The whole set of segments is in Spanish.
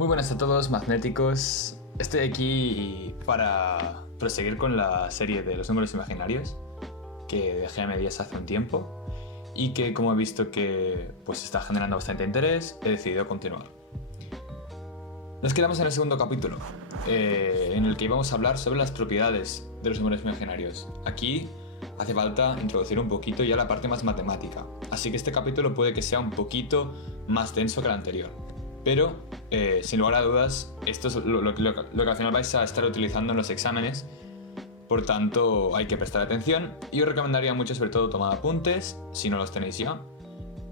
Muy buenas a todos, magnéticos. Estoy aquí para proseguir con la serie de los números imaginarios que dejé a medias hace un tiempo y que, como he visto que pues está generando bastante interés, he decidido continuar. Nos quedamos en el segundo capítulo, en el que íbamos a hablar sobre las propiedades de los números imaginarios. Aquí hace falta introducir un poquito ya la parte más matemática, así que este capítulo puede que sea un poquito más denso que el anterior. Pero, sin lugar a dudas, esto es lo que al final vais a estar utilizando en los exámenes. Por tanto, hay que prestar atención y os recomendaría mucho, sobre todo, tomar apuntes, si no los tenéis ya.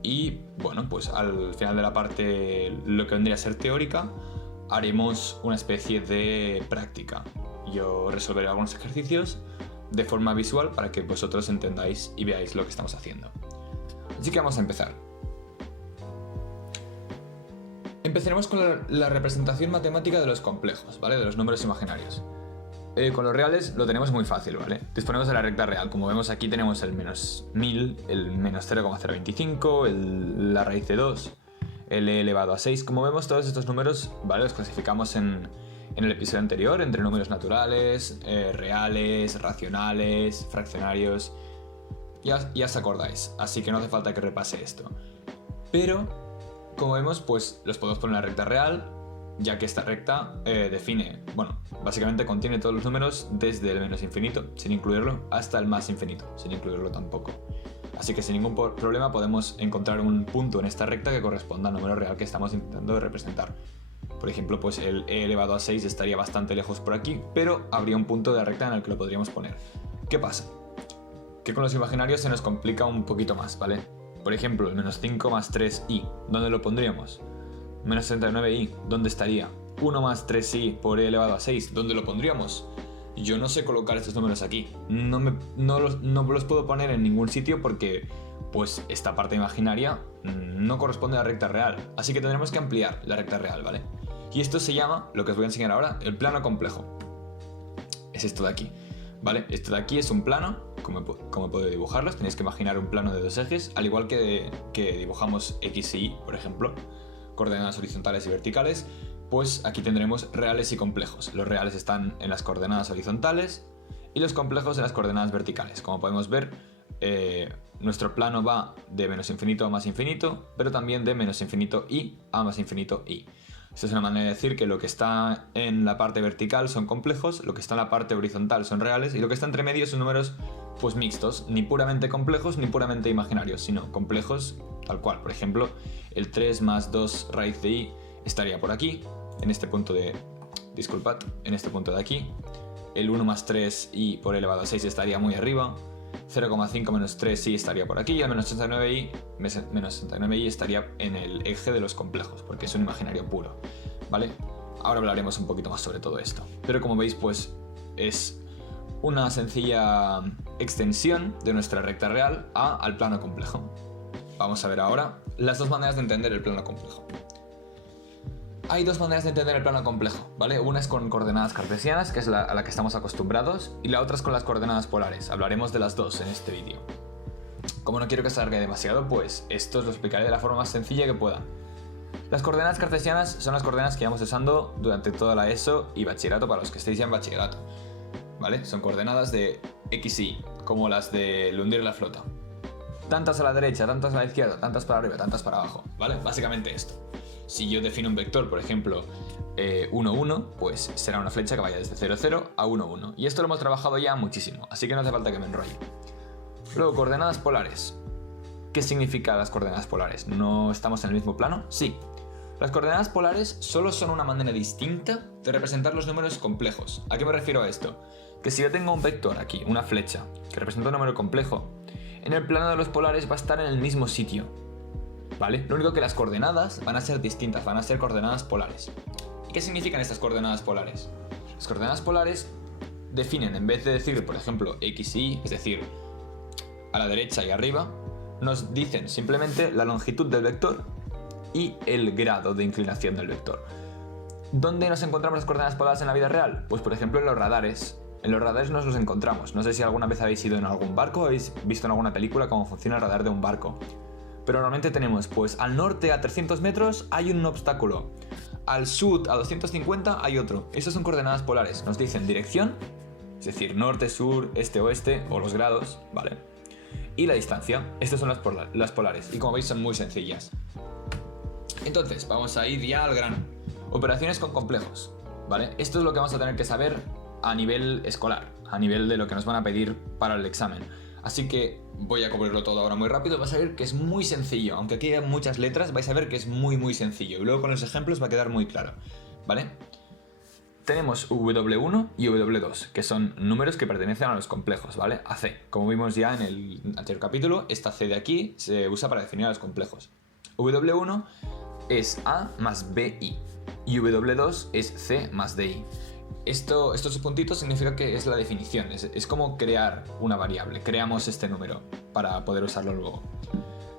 Y, bueno, pues al final de la parte, lo que vendría a ser teórica, haremos una especie de práctica. Yo resolveré algunos ejercicios de forma visual para que vosotros entendáis y veáis lo que estamos haciendo. Así que vamos a empezar. Empezaremos con la representación matemática de los complejos, ¿vale? De los números imaginarios. Con los reales lo tenemos muy fácil, ¿vale? Disponemos de la recta real. Como vemos aquí tenemos el menos 1000, el menos 0,025, la raíz de 2, el e elevado a 6. Como vemos, todos estos números, ¿vale? Los clasificamos en el episodio anterior entre números naturales, reales, racionales, fraccionarios. Ya os acordáis, así que no hace falta que repase esto. Pero, como vemos, pues los podemos poner en la recta real, ya que esta recta básicamente contiene todos los números desde el menos infinito, sin incluirlo, hasta el más infinito, sin incluirlo tampoco. Así que sin ningún problema podemos encontrar un punto en esta recta que corresponda al número real que estamos intentando representar. Por ejemplo, pues el e elevado a 6 estaría bastante lejos por aquí, pero habría un punto de la recta en el que lo podríamos poner. ¿Qué pasa? Que con los imaginarios se nos complica un poquito más, ¿vale? Por ejemplo, el menos 5 más 3i, ¿dónde lo pondríamos? Menos 39i, ¿dónde estaría? 1 más 3i por e elevado a 6, ¿dónde lo pondríamos? Yo no sé colocar estos números aquí. No los puedo poner en ningún sitio porque pues esta parte imaginaria no corresponde a la recta real. Así que tendremos que ampliar la recta real, ¿vale? Y esto se llama, lo que os voy a enseñar ahora, el plano complejo. Es esto de aquí, ¿vale? Esto de aquí es un plano. ¿Cómo puedo dibujarlos? Tenéis que imaginar un plano de dos ejes, al igual que dibujamos X y Y, por ejemplo, coordenadas horizontales y verticales, pues aquí tendremos reales y complejos. Los reales están en las coordenadas horizontales y los complejos en las coordenadas verticales. Como podemos ver, nuestro plano va de menos infinito a más infinito, pero también de menos infinito y a más infinito y. Esto es una manera de decir que lo que está en la parte vertical son complejos, lo que está en la parte horizontal son reales y lo que está entre medio son números pues mixtos, ni puramente complejos ni puramente imaginarios, sino complejos tal cual. Por ejemplo, el 3 más 2 raíz de i estaría por aquí, en este punto de aquí. El 1 más 3i por elevado a 6 estaría muy arriba. 0,5 menos 3i estaría por aquí y el menos 69i estaría en el eje de los complejos, porque es un imaginario puro, ¿vale? Ahora hablaremos un poquito más sobre todo esto. Pero como veis, pues es una sencilla extensión de nuestra recta real al plano complejo. Vamos a ver ahora las dos maneras de entender el plano complejo. Hay dos maneras de entender el plano complejo, ¿vale? Una es con coordenadas cartesianas, que es a la que estamos acostumbrados, y la otra es con las coordenadas polares. Hablaremos de las dos en este vídeo. Como no quiero que se alargue demasiado, pues esto os lo explicaré de la forma más sencilla que pueda. Las coordenadas cartesianas son las coordenadas que llevamos usando durante toda la ESO y bachillerato para los que estéis ya en bachillerato, ¿vale? Son coordenadas de X y Y, como las de hundir la flota. Tantas a la derecha, tantas a la izquierda, tantas para arriba, tantas para abajo, ¿vale? Básicamente esto. Si yo defino un vector, por ejemplo, 1, 1, pues será una flecha que vaya desde 0, 0 a 1, 1. Y esto lo hemos trabajado ya muchísimo, así que no hace falta que me enrolle. Luego, coordenadas polares. ¿Qué significan las coordenadas polares? ¿No estamos en el mismo plano? Sí. Las coordenadas polares solo son una manera distinta de representar los números complejos. ¿A qué me refiero a esto? Que si yo tengo un vector aquí, una flecha, que representa un número complejo, en el plano de los polares va a estar en el mismo sitio, ¿vale? Lo único que las coordenadas van a ser distintas, van a ser coordenadas polares. ¿Y qué significan estas coordenadas polares? Las coordenadas polares definen, en vez de decir, por ejemplo, X y Y, es decir, a la derecha y arriba, nos dicen simplemente la longitud del vector y el grado de inclinación del vector. ¿Dónde nos encontramos las coordenadas polares en la vida real? Pues por ejemplo en los radares. En los radares nos los encontramos. No sé si alguna vez habéis ido en algún barco o habéis visto en alguna película cómo funciona el radar de un barco. Pero normalmente tenemos, pues al norte a 300 metros hay un obstáculo. al sud, a 250, hay otro. Estas son coordenadas polares. Nos dicen dirección, es decir, norte, sur, este, oeste, o los grados, ¿vale? Y la distancia. Estas son las polares. Y como veis son muy sencillas. Entonces, vamos a ir ya al grano. Operaciones con complejos, ¿vale? Esto es lo que vamos a tener que saber a nivel escolar, a nivel de lo que nos van a pedir para el examen. Así que voy a cubrirlo todo ahora muy rápido. Vais a ver que es muy sencillo. Aunque aquí hay muchas letras, vais a ver que es muy sencillo. Y luego con los ejemplos va a quedar muy claro, ¿vale? Tenemos W1 y W2, que son números que pertenecen a los complejos, ¿vale? A C. Como vimos ya en el anterior capítulo, esta C de aquí se usa para definir a los complejos. W1 es A más BI y W2 es C más DI. Estos puntitos significa que es la definición, es como crear una variable. Creamos este número para poder usarlo luego.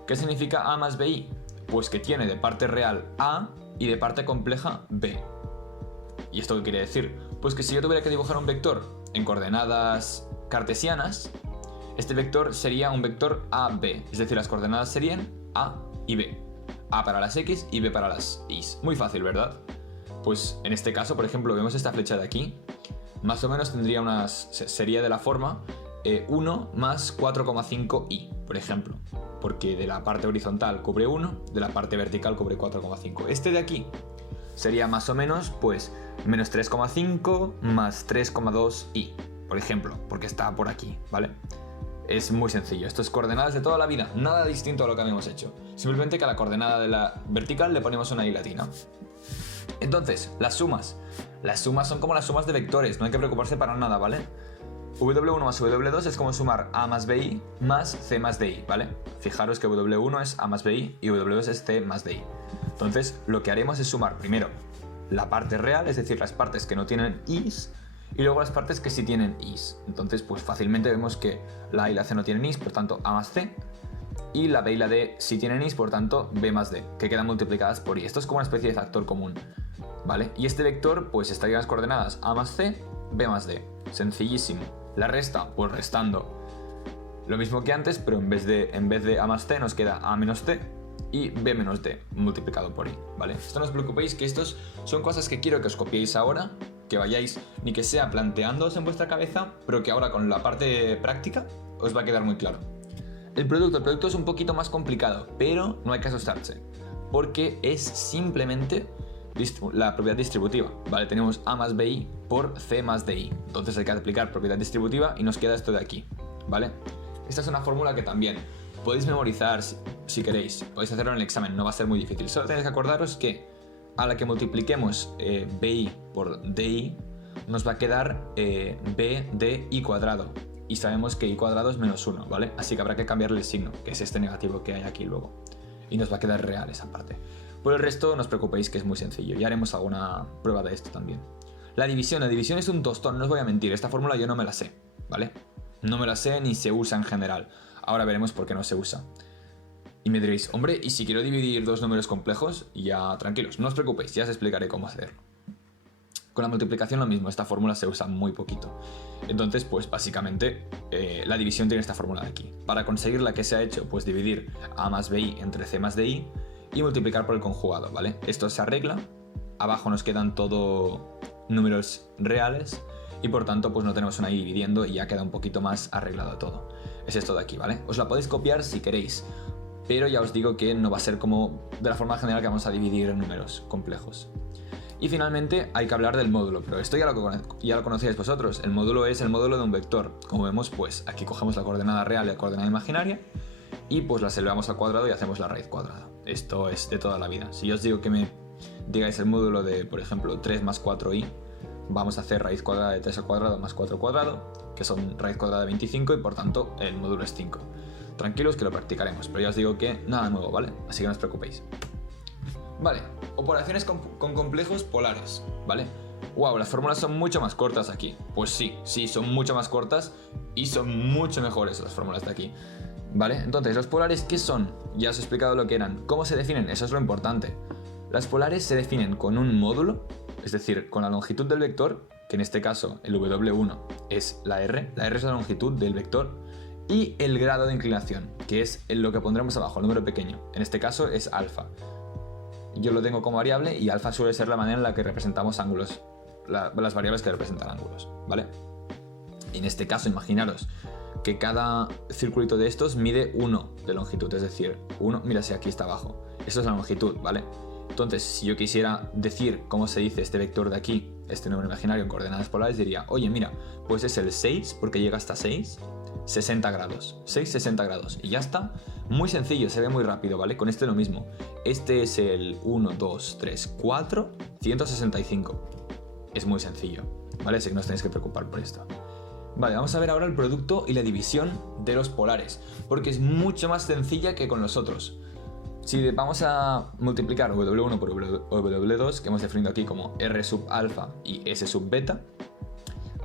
¿Qué significa A más BI? Pues que tiene de parte real A y de parte compleja B. ¿Y esto qué quiere decir? Pues que si yo tuviera que dibujar un vector en coordenadas cartesianas, este vector sería un vector AB, es decir, las coordenadas serían A y B. A para las X y B para las Y. Muy fácil, ¿verdad? Pues en este caso, por ejemplo, vemos esta flecha de aquí, más o menos sería de la forma 1 más 4,5i, por ejemplo, porque de la parte horizontal cubre 1, de la parte vertical cubre 4,5. Este de aquí sería más o menos, pues, menos 3,5 más 3,2i, por ejemplo, porque está por aquí, ¿vale? Es muy sencillo, esto es coordenadas de toda la vida, nada distinto a lo que habíamos hecho. Simplemente que a la coordenada de la vertical le ponemos una i latina. Entonces, las sumas. Las sumas son como las sumas de vectores, no hay que preocuparse para nada, ¿vale? W1 más W2 es como sumar A más BI más C más DI, ¿vale? Fijaros que W1 es A más BI y W2 es C más DI. Entonces, lo que haremos es sumar primero la parte real, es decir, las partes que no tienen Is, y luego las partes que sí tienen Is. Entonces, pues fácilmente vemos que la A y la C no tienen Is, por tanto A más C, y la B y la D sí tienen Is, por tanto B más D, que quedan multiplicadas por I. Esto es como una especie de factor común, ¿vale? Y este vector pues estaría en las coordenadas A más C, B más D. Sencillísimo. La resta, pues restando lo mismo que antes, pero en vez de A más C nos queda A menos C y B menos D multiplicado por I, ¿vale? Esto no os preocupéis, que estos son cosas que quiero que os copiéis ahora, que vayáis ni que sea planteándoos en vuestra cabeza, pero que ahora con la parte práctica os va a quedar muy claro. El producto es un poquito más complicado, pero no hay que asustarse, porque es simplemente la propiedad distributiva, ¿vale? Tenemos A más BI por C más DI, entonces hay que aplicar propiedad distributiva y nos queda esto de aquí, ¿vale? Esta es una fórmula que también podéis memorizar si queréis, podéis hacerlo en el examen, no va a ser muy difícil, solo tenéis que acordaros que a la que multipliquemos BI por DI nos va a quedar B de I cuadrado, y sabemos que I cuadrado es menos 1, ¿vale? Así que habrá que cambiarle el signo, que es este negativo que hay aquí luego, y nos va a quedar real esa parte. Por el resto no os preocupéis, que es muy sencillo, ya haremos alguna prueba de esto también. La división es un tostón, no os voy a mentir, esta fórmula yo no me la sé, ¿vale? No me la sé ni se usa en general, ahora veremos por qué no se usa. Y me diréis, hombre, ¿y si quiero dividir dos números complejos? Ya tranquilos, no os preocupéis, ya os explicaré cómo hacerlo. Con la multiplicación lo mismo, esta fórmula se usa muy poquito. Entonces, pues básicamente la división tiene esta fórmula de aquí. Para conseguirla, ¿qué se ha hecho? Pues dividir A más BI entre C más DI y multiplicar por el conjugado, ¿vale? Esto se arregla, abajo nos quedan todo números reales y por tanto pues no tenemos una i dividiendo y ya queda un poquito más arreglado todo. Es esto de aquí, ¿vale? Os la podéis copiar si queréis, pero ya os digo que no va a ser como de la forma general que vamos a dividir números complejos. Y finalmente hay que hablar del módulo, pero esto ya lo conocíais vosotros. El módulo es el módulo de un vector. Como vemos, pues aquí cogemos la coordenada real y la coordenada imaginaria y pues las elevamos al cuadrado y hacemos la raíz cuadrada. Esto es de toda la vida. Si yo os digo que me digáis el módulo de, por ejemplo, 3 más 4i, vamos a hacer raíz cuadrada de 3 al cuadrado más 4 al cuadrado, que son raíz cuadrada de 25 y por tanto el módulo es 5. Tranquilos que lo practicaremos, pero ya os digo que nada nuevo, ¿vale? Así que no os preocupéis. Vale, operaciones con complejos polares, ¿vale? Wow, las fórmulas son mucho más cortas aquí. Pues sí, son mucho más cortas y son mucho mejores las fórmulas de aquí, ¿vale? Entonces, ¿los polares qué son? Ya os he explicado lo que eran. ¿Cómo se definen? Eso es lo importante. Las polares se definen con un módulo, es decir, con la longitud del vector, que en este caso el W1 es la R es la longitud del vector, y el grado de inclinación, que es lo que pondremos abajo, el número pequeño. En este caso es alfa. yo lo tengo como variable y alfa suele ser la manera en la que representamos ángulos, las variables que representan ángulos, ¿vale? Y en este caso, imaginaros que cada circulito de estos mide 1 de longitud, es decir, 1, mira si aquí está abajo, eso es la longitud, ¿vale? Entonces, si yo quisiera decir cómo se dice este vector de aquí, este número imaginario en coordenadas polares, diría, oye, mira, pues es el 6, porque llega hasta 6, 60 grados, 6, 60 grados, y ya está. Muy sencillo, se ve muy rápido, ¿vale? Con este lo mismo. Este es el 1, 2, 3, 4, 165. Es muy sencillo, ¿vale? Así que no os tenéis que preocupar por esto. Vale, vamos a ver ahora el producto y la división de los polares, porque es mucho más sencilla que con los otros. Si vamos a multiplicar W1 por W2, que hemos definido aquí como R sub alfa y S sub beta,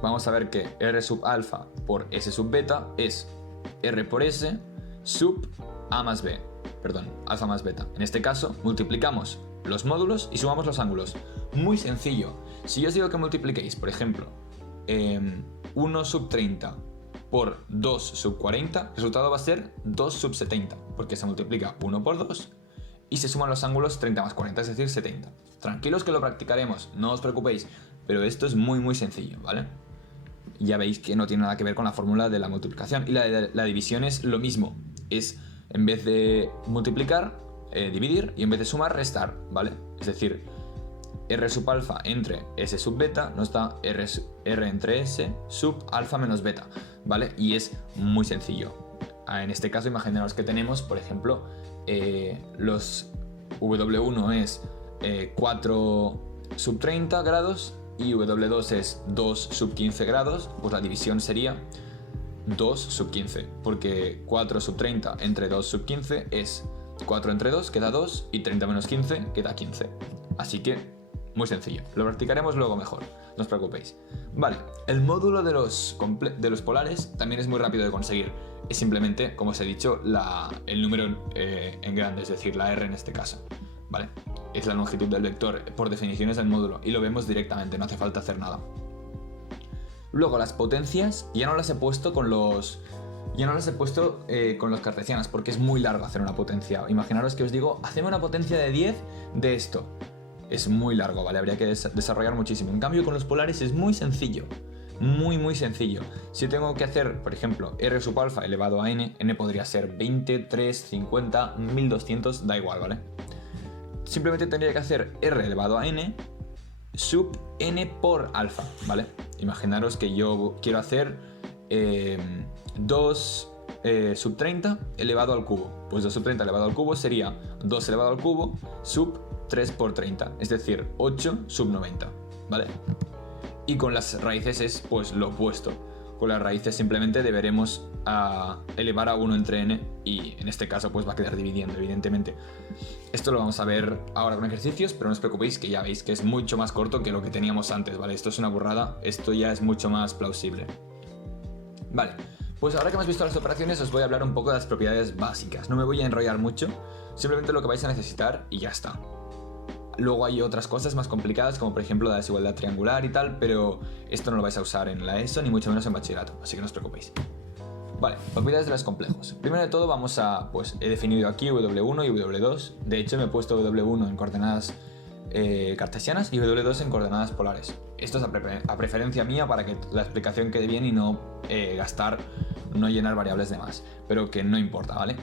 vamos a ver que R sub alfa por S sub beta es R por S sub A más B, perdón, alfa más beta. En este caso, multiplicamos los módulos y sumamos los ángulos. Muy sencillo. Si yo os digo que multipliquéis, por ejemplo, 1 sub 30 por 2 sub 40, el resultado va a ser 2 sub 70, porque se multiplica 1 por 2 y se suman los ángulos 30 más 40, es decir, 70. Tranquilos que lo practicaremos, no os preocupéis, pero esto es muy sencillo, ¿vale? Ya veis que no tiene nada que ver con la fórmula de la multiplicación, y la división es lo mismo, es en vez de multiplicar, dividir, y en vez de sumar, restar, ¿vale? Es decir, R sub alfa entre S sub beta nos da R entre S sub alfa menos beta, ¿vale? Y es muy sencillo. En este caso, imaginaos que tenemos, por ejemplo, los W1 es 4 sub 30 grados y W2 es 2 sub 15 grados, pues la división sería 2 sub 15, porque 4 sub 30 entre 2 sub 15 es 4 entre 2, queda 2, y 30 menos 15 queda 15. Así que muy sencillo, lo practicaremos luego mejor, no os preocupéis. Vale, el módulo de los polares también es muy rápido de conseguir. Es simplemente, como os he dicho, el número en grande, es decir, la R en este caso, ¿vale? Es la longitud del vector, por definición es el módulo, y lo vemos directamente, no hace falta hacer nada. Luego las potencias ya no las he puesto con los cartesianos, porque es muy largo hacer una potencia. Imaginaros que os digo, hacemos una potencia de 10 de esto. Es muy largo, ¿vale? Habría que desarrollar muchísimo. En cambio, con los polares es muy sencillo. Muy sencillo. Si tengo que hacer, por ejemplo, R sub alfa elevado a n, n podría ser 20, 3, 50, 1200, da igual, ¿vale? Simplemente tendría que hacer R elevado a n sub n por alfa, ¿vale? Imaginaros que yo quiero hacer 2 sub 30 elevado al cubo. Pues 2 sub 30 elevado al cubo sería 2 elevado al cubo sub 3 por 30, es decir, 8 sub 90, ¿vale? Y con las raíces es pues lo opuesto. Con las raíces simplemente deberemos elevar a 1 entre n, y en este caso pues va a quedar dividiendo, evidentemente. Esto lo vamos a ver ahora con ejercicios, pero no os preocupéis, que ya veis que es mucho más corto que lo que teníamos antes, ¿vale? Esto es una burrada, esto ya es mucho más plausible. Vale, pues ahora que hemos visto las operaciones os voy a hablar un poco de las propiedades básicas. No me voy a enrollar mucho, simplemente lo que vais a necesitar y ya está. Luego hay otras cosas más complicadas, como por ejemplo la desigualdad triangular y tal, pero esto no lo vais a usar en la ESO ni mucho menos en bachillerato, así que no os preocupéis. Vale, propiedades de los complejos. Primero de todo pues he definido aquí W1 y W2. De hecho me he puesto W1 en coordenadas cartesianas y W2 en coordenadas polares. Esto es a preferencia mía para que la explicación quede bien y no no llenar variables de más, pero que no importa, ¿vale?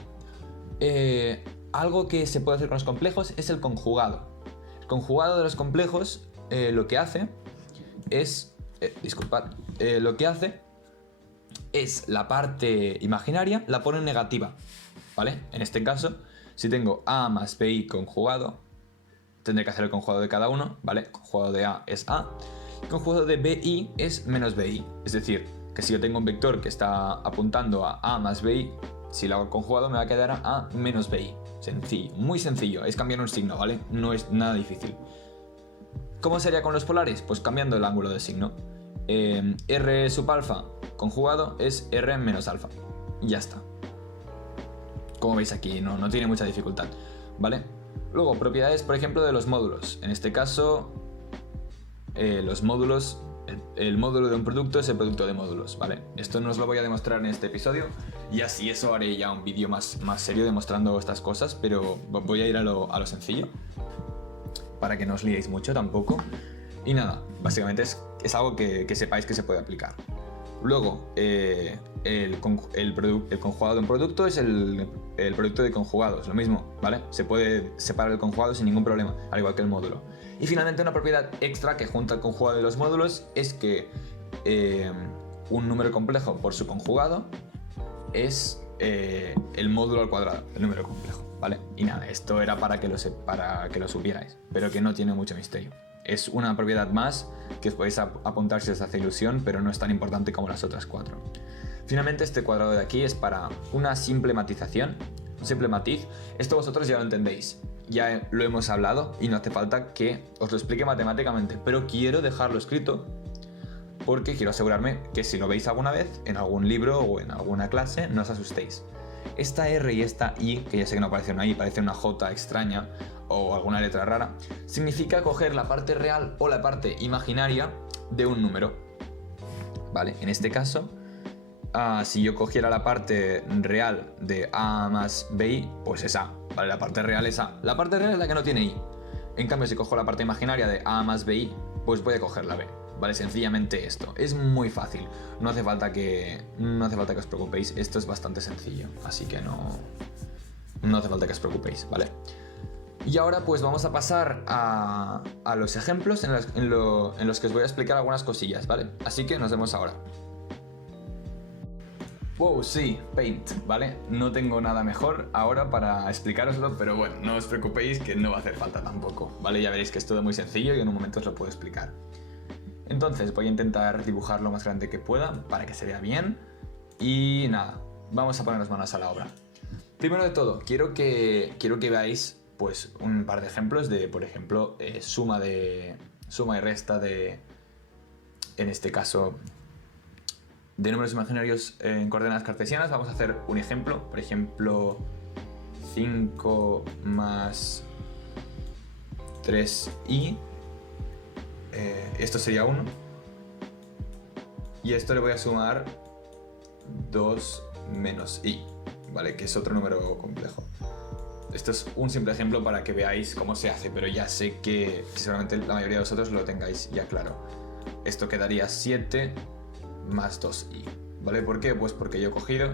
Algo que se puede hacer con los complejos es el conjugado. El conjugado de los complejos lo que hace es la parte imaginaria la pone en negativa, ¿vale? En este caso, si tengo A más BI conjugado, tendré que hacer el conjugado de cada uno, ¿vale? El conjugado de A es A, el conjugado de BI es menos BI, es decir, que si yo tengo un vector que está apuntando a A más BI, si lo hago conjugado me va a quedar a A menos BI. Sencillo, muy sencillo, es cambiar un signo, ¿vale? No es nada difícil. ¿Cómo sería con los polares? Pues cambiando el ángulo de signo. R sub alfa conjugado es R menos alfa. Y ya está. Como veis aquí, no tiene mucha dificultad, ¿vale? Luego, propiedades, por ejemplo, de los módulos. En este caso, los módulos... El módulo de un producto es el producto de módulos, ¿vale? Esto no os lo voy a demostrar en este episodio, y así eso haré ya un vídeo más serio demostrando estas cosas, pero voy a ir a lo sencillo. para que no os liéis mucho tampoco. Y nada, básicamente es algo que sepáis que se puede aplicar. Luego, el conjugado de un producto es el producto de conjugados, lo mismo, ¿vale? Se puede separar el conjugado sin ningún problema, al igual que el módulo. Y finalmente, una propiedad extra que junta el conjugado de los módulos es que un número complejo por su conjugado es el módulo al cuadrado del número complejo, ¿vale? Y nada, esto era para que lo supierais, pero que no tiene mucho misterio. Es una propiedad más que os podéis apuntar si os hace ilusión, pero no es tan importante como las otras 4. Finalmente, este cuadrado de aquí es para una simple matización, un simple matiz. Esto vosotros ya lo entendéis, ya lo hemos hablado y no hace falta que os lo explique matemáticamente, pero quiero dejarlo escrito porque quiero asegurarme que si lo veis alguna vez en algún libro o en alguna clase, no os asustéis. Esta R y esta I, que ya sé que no parece una I, parece una J extraña o alguna letra rara, significa coger la parte real o la parte imaginaria de un número. ¿Vale? En este caso, si yo cogiera la parte real de A más BI, pues es A, ¿vale? La parte real es A. La parte real es la que no tiene I. En cambio, si cojo la parte imaginaria de A más BI, pues voy a coger la B. ¿Vale? Sencillamente esto. Es muy fácil. No hace falta que os preocupéis. Esto es bastante sencillo. Así que no hace falta que os preocupéis, ¿vale? Y ahora pues vamos a pasar a los ejemplos en los que os voy a explicar algunas cosillas, ¿vale? Así que nos vemos ahora. Wow, sí, Paint, ¿vale? No tengo nada mejor ahora para explicároslo, pero bueno, no os preocupéis que no va a hacer falta tampoco, ¿vale? Ya veréis que es todo muy sencillo y en un momento os lo puedo explicar. Entonces voy a intentar dibujar lo más grande que pueda para que se vea bien. Y nada, vamos a ponernos manos a la obra. Primero de todo, quiero que veáis pues un par de ejemplos de, por ejemplo, suma y resta de, en este caso, de números imaginarios en coordenadas cartesianas. Vamos a hacer un ejemplo, por ejemplo, 5 más 3i. Esto sería 1. Y esto le voy a sumar 2 menos i, ¿vale? Que es otro número complejo. Esto es un simple ejemplo para que veáis cómo se hace, pero ya sé que seguramente la mayoría de vosotros lo tengáis ya claro. Esto quedaría 7 más 2i, ¿vale? ¿Por qué? Pues porque yo he cogido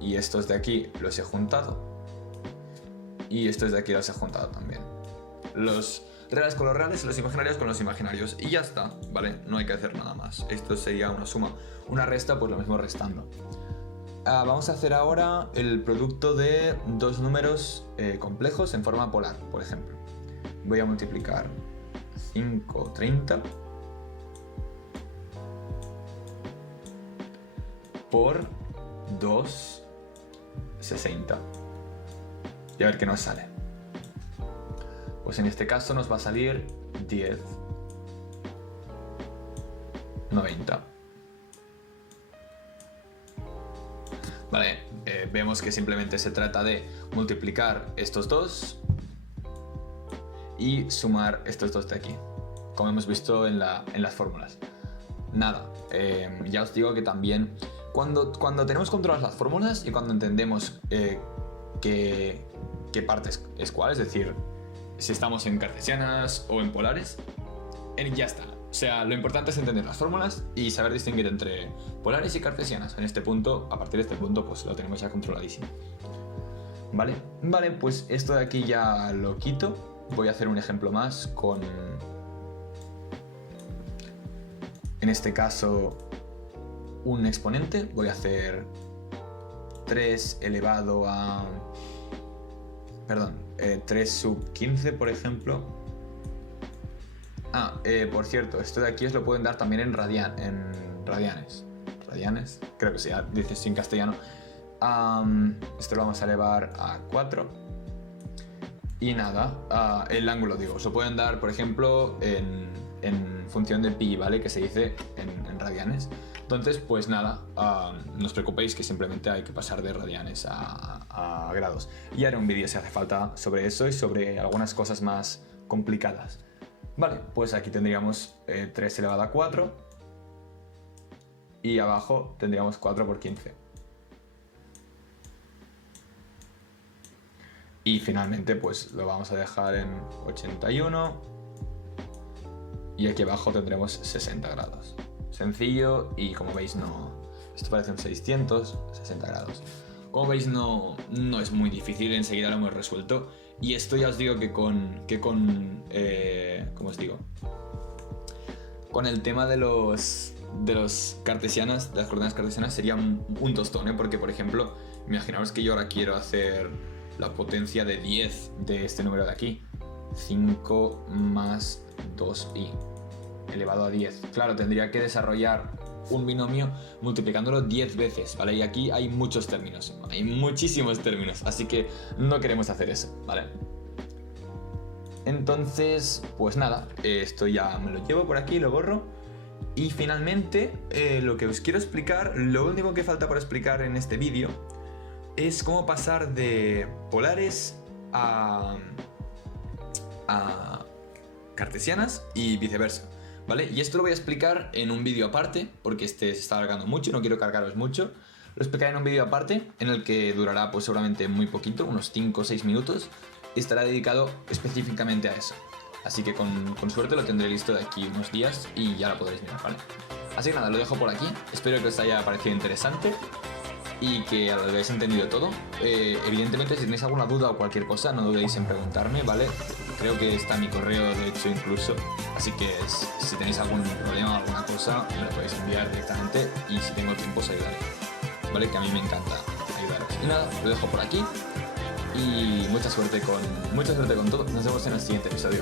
y estos de aquí los he juntado y estos de aquí los he juntado también. Los reales con los reales y los imaginarios con los imaginarios y ya está, ¿vale? No hay que hacer nada más. Esto sería una suma. Una resta, pues lo mismo restando. Vamos a hacer ahora el producto de dos números complejos en forma polar, por ejemplo. Voy a multiplicar 5/30 por 2/60 y a ver qué nos sale. Pues en este caso nos va a salir 10/90. Vale, vemos que simplemente se trata de multiplicar estos dos y sumar estos dos de aquí, como hemos visto en las fórmulas. Nada, ya os digo que también cuando tenemos controladas las fórmulas y cuando entendemos qué parte es cuál, es decir, si estamos en cartesianas o en polares, ya está. O sea, lo importante es entender las fórmulas y saber distinguir entre polares y cartesianas. En este punto, a partir de este punto, pues lo tenemos ya controladísimo. ¿Vale? Vale, pues esto de aquí ya lo quito. Voy a hacer un ejemplo más con, en este caso, un exponente. Voy a hacer 3 elevado a... Perdón, 3 sub 15, por ejemplo. Por cierto, esto de aquí os lo pueden dar también en radianes. ¿Radianes? Creo que sí, dice sí en castellano. Esto lo vamos a elevar a 4. Y nada, el ángulo, digo, os lo pueden dar, por ejemplo, en función de pi, ¿vale? Que se dice en radianes. Entonces, pues nada, no os preocupéis que simplemente hay que pasar de radianes a grados. Y haré un vídeo si hace falta sobre eso y sobre algunas cosas más complicadas. Vale, pues aquí tendríamos 3 elevado a 4 y abajo tendríamos 4 por 15. Y finalmente pues lo vamos a dejar en 81 y aquí abajo tendremos 60 grados. Sencillo y como veis no... Esto parece un 600, 60 grados. Como veis no es muy difícil, enseguida lo hemos resuelto. Y esto ya os digo que con ¿cómo os digo? Con el tema de los cartesianas, de las coordenadas cartesianas sería un tostón, ¿eh? Porque por ejemplo, imaginaos que yo ahora quiero hacer la potencia de 10 de este número de aquí. 5 más 2i elevado a 10. Claro, tendría que desarrollar un binomio multiplicándolo 10 veces, ¿vale? Y aquí hay muchos términos, hay muchísimos términos, así que no queremos hacer eso, ¿vale? Entonces, pues nada, esto ya me lo llevo por aquí, lo borro. Y finalmente, lo que os quiero explicar, lo único que falta por explicar en este vídeo es cómo pasar de polares a cartesianas y viceversa, ¿vale? Y esto lo voy a explicar en un vídeo aparte, porque este se está alargando mucho, no quiero cargaros mucho. Lo explicaré en un vídeo aparte, en el que durará pues seguramente muy poquito, unos 5 o 6 minutos, y estará dedicado específicamente a eso. Así que con suerte lo tendré listo de aquí unos días y ya lo podréis mirar, ¿vale? Así que nada, lo dejo por aquí, espero que os haya parecido interesante y que lo hayáis entendido todo. Evidentemente, si tenéis alguna duda o cualquier cosa, no dudéis en preguntarme, ¿vale? Creo que está mi correo, de hecho, incluso. Así que si tenéis algún problema o alguna cosa, me lo podéis enviar directamente y si tengo tiempo os ayudaré, ¿vale? Que a mí me encanta ayudaros. Y nada, lo dejo por aquí y mucha suerte con todo. Nos vemos en el siguiente episodio.